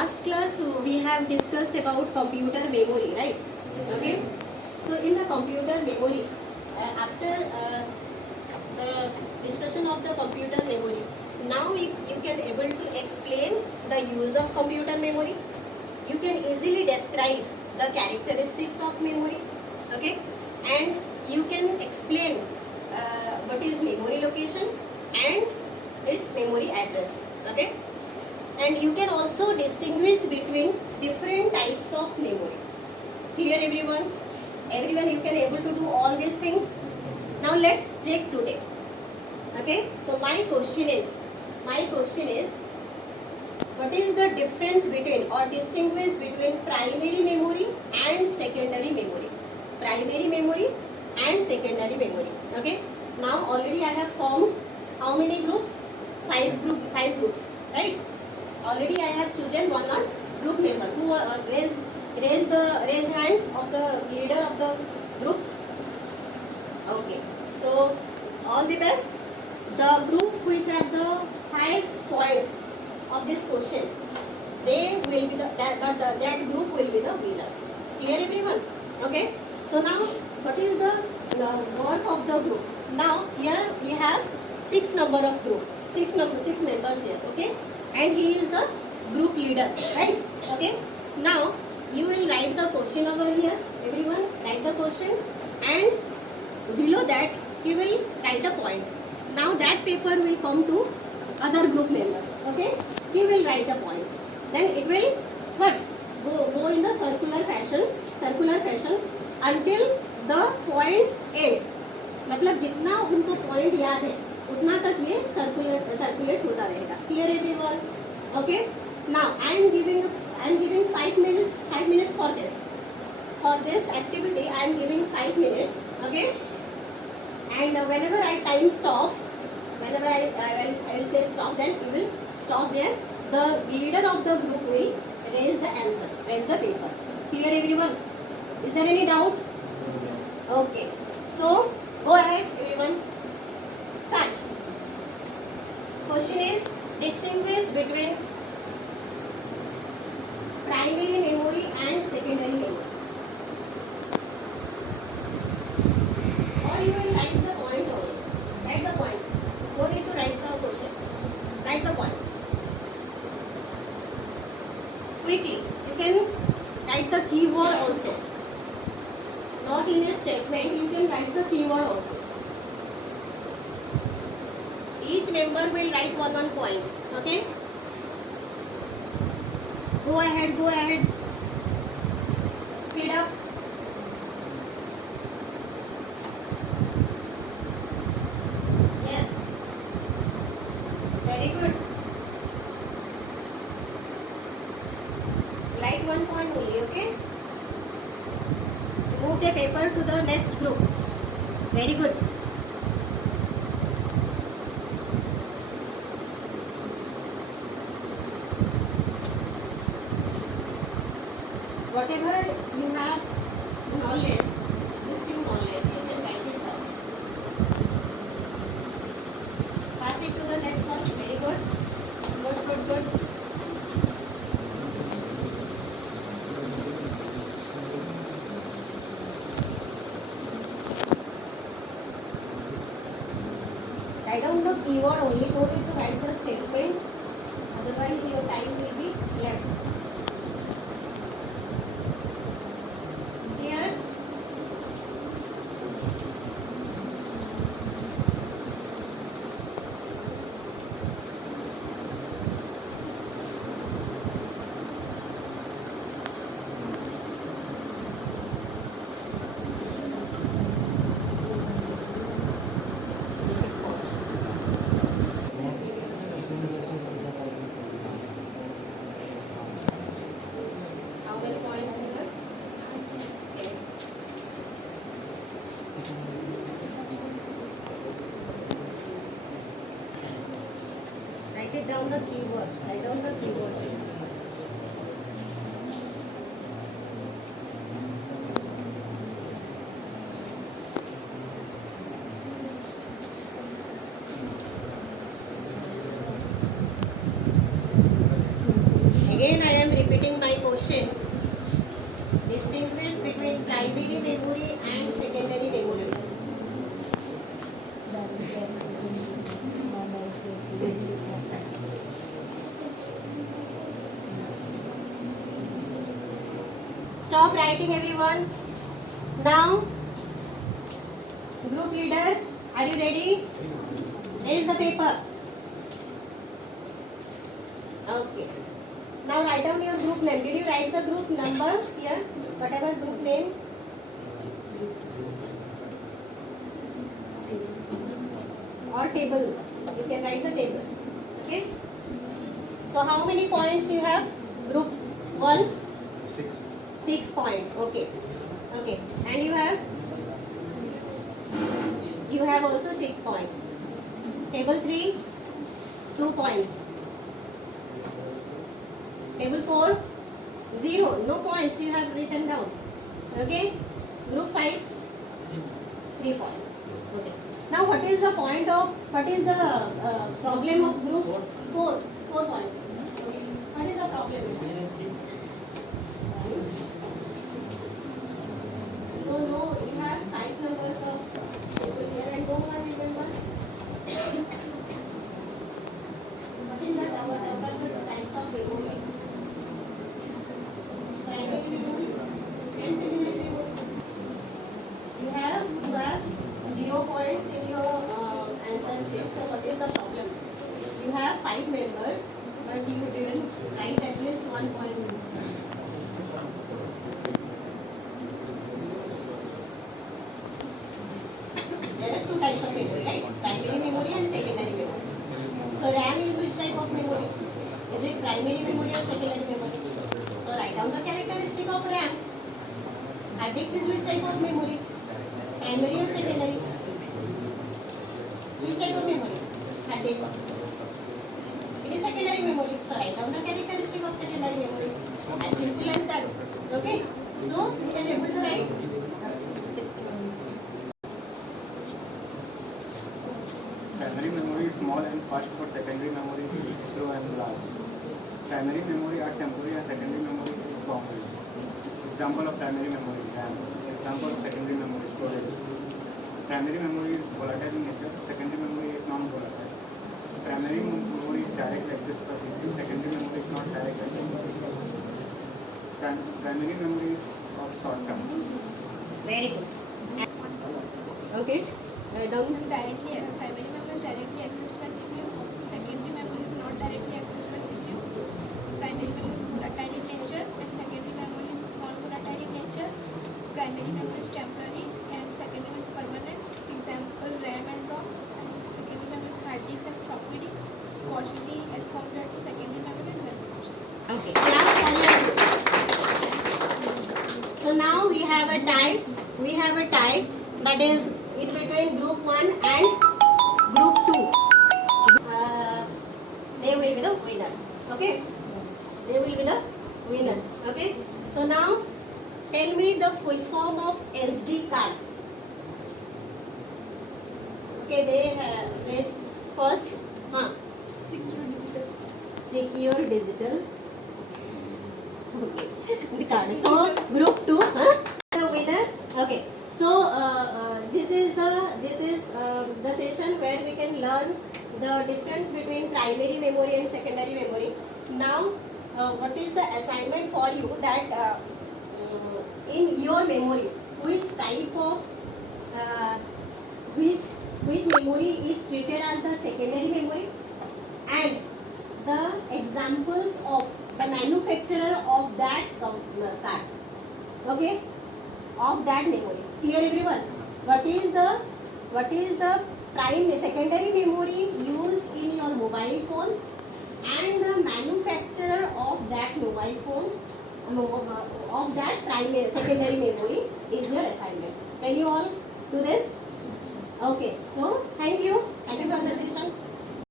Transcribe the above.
last class we have discussed about computer memory, right? Okay. So in the computer memory, after the discussion of the computer memory, now you can able to explain the use of computer memory. You can easily describe the characteristics of memory, okay, and you can explain what is memory location and its memory address, okay, and you can also distinguish between different types of memory. Clear everyone? Everyone, you can able to do all these things. Now let's check today, okay. So my question is what is the difference between or distinguish between primary memory and secondary memory? Primary memory and secondary memory, okay. Now already I have formed how many groups? Five groups, right? Already I have chosen one group member. Who raise hand of the leader of the group? Okay. So all the best. The group which have the highest point of this question, they will be that group will be the winner. Clear everyone? Okay. So now what is the work of the group? Now here we have 6 number of group, 6 members here, okay, and he is the group leader, right? Okay. Now you will write the question over here. Everyone write the question, and below that you will write a point. Now that paper will come to other group member, okay. He will write a point. Then it will go in the circular fashion until the points end. मतलब जितना उनको point याद है उतना तक ये circulate होता रहेगा. Clear everyone? Okay. Now I am giving 5 minutes for this. For this activity I am giving 5 minutes. Okay. And whenever I time stop, whenever I will say stop, then you will stop there. The leader of the group will raise the answer, raise the paper. Clear everyone? Is there any doubt? Okay. So go ahead everyone. Start. Question is distinguish between primary memory and secondary memory. Or you will write the point only. Write the point. No need to write the question. Write the points. Quickly. You can write the keyword also. Not in a statement, you can write the keyword also. Each member will write one point. Okay? Go ahead. Speed up. Yes. Very good. Write 1 point only, okay? Move the paper to the next group. Very good. Whatever you have knowledge, existing knowledge, you can write it down. Pass it to the next one. Very good. Good. Write down the keyword only. Don't need to write the statement. Otherwise, your time will be left. Clear? writing my question. Distinguish between primary memory and secondary memory. Stop writing, everyone. Now, group leader, are you ready? There is the paper. Okay. Now write down your group name. Did you write the group number here? Whatever group name. Or table. You can write the table. Okay. So how many points you have? Group 1? 6. 6 points. Okay. Okay. And you have? You have also 6 points. Table 3? 2 points. Table 4? 0. No points you have written down. Okay. Group 5? 3 points. Okay. Now what is the problem of group 4? 4 points. Okay. What is the problem? No, you have 5 numbers of people here and no one remember. What is the types of memory? Primary memory and secondary memory. You have 0 points in your answer script. So what is the problem? You have 5 members, but you didn't write at least 1 point. There are 2 types of memory, right? Primary memory and secondary memory. So RAM is which type of memory? Is it primary memory or secondary memory? So write down the characteristic of RAM. Hard disk is which type of memory? Primary or secondary? Which type of memory? Hard disk. It is secondary memory. So write down the characteristic of secondary memory. As simple as that. Okay? So you can able to write. Primary memory is small and fast, but secondary memory is slow and large. Primary memory are temporary and secondary memory is concrete. Example of primary memory, RAM. Example of secondary memory, storage. Primary memory is volatile in nature, secondary memory is non-volatile. Primary memory is direct access to CPU, secondary memory is not direct access to CPU. Primary memory is of short term. Very good. Okay. Down. Primary memory is directly accessed by CPU. Secondary memory is not directly accessed by CPU. Primary memory is volatile in nature and secondary memory is non-volatile in nature. Primary memory is temporary and secondary is permanent. Example RAM and ROM. And secondary memory is hard disk and floppy disk. Costly as compared to secondary memory and less costly. Okay. Class follows. So now we have a tie. We have a tie that is in between group 1 and group 2. They will be the winner. Okay. They will be the winner. Okay. So now tell me the full form of SD card. Okay. They raised first. Secure digital. Okay. The card. So group 2. The winner. Okay. So this is the session where we can learn the difference between primary memory and secondary memory. Now, what is the assignment for you that in your memory, which type of which memory is treated as the secondary memory, and the examples of the manufacturer of that card. Okay, of that memory. Clear, everyone? What is the secondary memory used in your mobile phone, and the manufacturer of that mobile phone of that secondary memory is your assignment. Can you all do this? Okay. So thank you for the